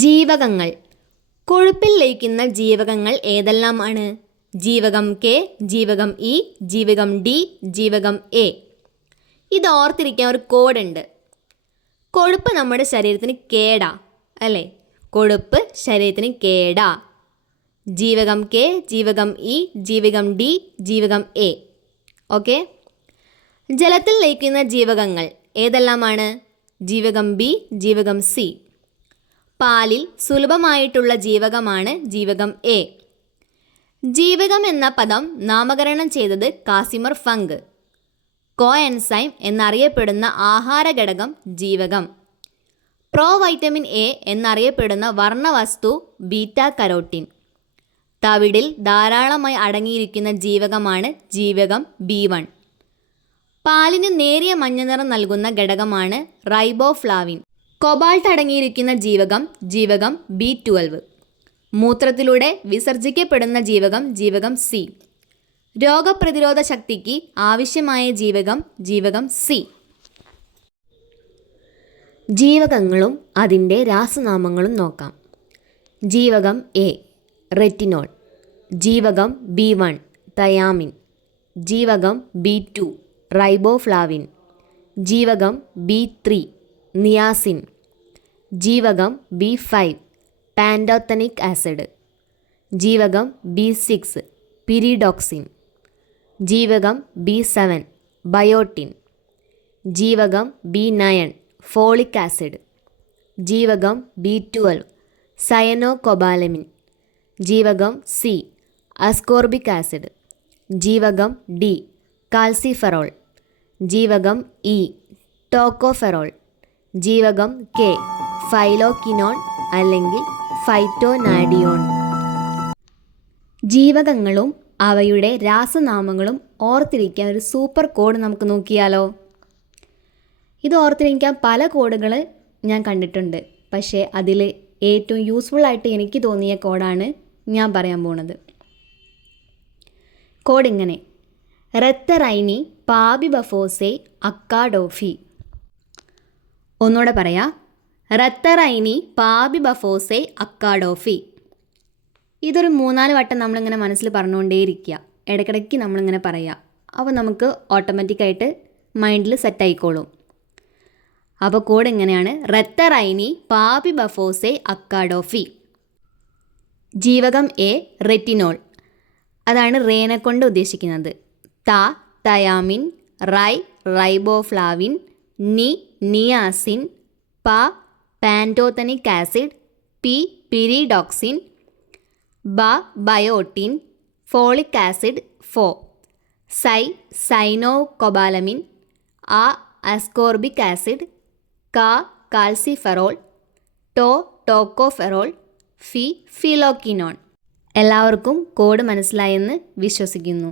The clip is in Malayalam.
ജീവകങ്ങൾ. കൊഴുപ്പിൽ ലയിക്കുന്ന ജീവകങ്ങൾ ഏതെല്ലാമാണ്? ജീവകം കെ, ജീവകം ഇ, ജീവകം ഡി, ജീവകം എ. ഇത് ഓർത്തിരിക്കാൻ ഒരു കോഡുണ്ട്. കൊഴുപ്പ് നമ്മുടെ ശരീരത്തിന് കേടാ അല്ലേ? കൊഴുപ്പ് ശരീരത്തിന് കേടാ. ജീവകം കെ, ജീവകം ഇ, ജീവകം ഡി, ജീവകം എ. ഓക്കെ. ജലത്തിൽ ലയിക്കുന്ന ജീവകങ്ങൾ ഏതെല്ലാമാണ്? ജീവകം ബി, ജീവകം സി. പാലിൽ സുലഭമായിട്ടുള്ള ജീവകമാണ് ജീവകം എ. ജീവകം എന്ന പദം നാമകരണം ചെയ്തത് കാസിമർ ഫങ്ക്. കോഎൻസൈം എന്നറിയപ്പെടുന്ന ആഹാര ഘടകം ജീവകം. പ്രോവൈറ്റമിൻ എ എന്നറിയപ്പെടുന്ന വർണ്ണവസ്തു ബീറ്റ കരോട്ടിൻ. തവിടിൽ ധാരാളമായി അടങ്ങിയിരിക്കുന്ന ജീവകമാണ് ജീവകം B1. പാലിന് നേരിയ മഞ്ഞനിറം നൽകുന്ന ഘടകമാണ് റൈബോഫ്ലാവിൻ. കൊബാൾട്ട് അടങ്ങിയിരിക്കുന്ന ജീവകം ജീവകം B12. മൂത്രത്തിലൂടെ വിസർജിക്കപ്പെടുന്ന ജീവകം ജീവകം സി. രോഗപ്രതിരോധ ശക്തിക്ക് ആവശ്യമായ ജീവകം ജീവകം സി. ജീവകങ്ങളും അതിൻ്റെ രാസനാമങ്ങളും നോക്കാം. ജീവകം എ റെറ്റിനോൾ. ജീവകം B1 തയാമിൻ. ജീവകം B2 റൈബോഫ്ലാവിൻ. ജീവകം B3 നിയാസിൻ. ജീവകം B5 പാൻറ്റോത്തനിക് ആസിഡ്. ജീവകം B6 പിരിഡോക്സിൻ. ജീവകം B7 ബയോട്ടിൻ. ജീവകം B9 ഫോളിക് ആസിഡ്. ജീവകം B12 സയനോകൊബാലമിൻ. ജീവകം സി അസ്കോർബിക് ആസിഡ്. ജീവകം ഡി കാൽസിഫെറോൾ. ജീവകം ഇ ടോക്കോഫെറോൾ. ജീവകം കെ ഫൈലോക്കിനോൺ അല്ലെങ്കിൽ ഫൈറ്റോനാഡിയോൺ. ജീവകങ്ങളും അവയുടെ രാസനാമങ്ങളും ഓർത്തിരിക്കാൻ ഒരു സൂപ്പർ കോഡ് നമുക്ക് നോക്കിയാലോ? ഇത് ഓർത്തിരിക്കാൻ പല കോഡുകൾ ഞാൻ കണ്ടിട്ടുണ്ട്. പക്ഷേ അതിൽ ഏറ്റവും യൂസ്ഫുള്ളായിട്ട് എനിക്ക് തോന്നിയ കോഡാണ് ഞാൻ പറയാൻ പോണത്. കോഡ് ഇങ്ങനെ: റെത്തറൈനി പാബിബഫോസെ അക്കാഡോഫി. ഒന്നുകൂടെ പറയാം: റെത്തറൈനി പാബിബഫോസെ അക്കാഡോഫി. ഇതൊരു 3-4 വട്ടം നമ്മളിങ്ങനെ മനസ്സിൽ പറഞ്ഞുകൊണ്ടേയിരിക്കുക. ഇടയ്ക്കിടയ്ക്ക് നമ്മളിങ്ങനെ പറയുക. അപ്പോൾ നമുക്ക് ഓട്ടോമാറ്റിക്കായിട്ട് മൈൻഡിൽ സെറ്റായിക്കോളും. അപ്പോൾ കോഡ് എങ്ങനെയാണ്: റെത്തറൈനി പാബിബഫോസെ അക്കാഡോഫി. ജീവകം എ റെറ്റിനോൾ. അതാണ് റേനെ കൊണ്ട് ഉദ്ദേശിക്കുന്നത്. Thiamine. Riboflavin. Niacin. Pantothenic acid. Pyridoxine. Biotin. Folic acid 4. Cyanocobalamin. Ascorbic acid. Calciferol. Tocopherol. Phylloquinone. എല്ലാവർക്കും കോഡ് മനസ്സിലായെന്ന് വിശ്വസിക്കുന്നു.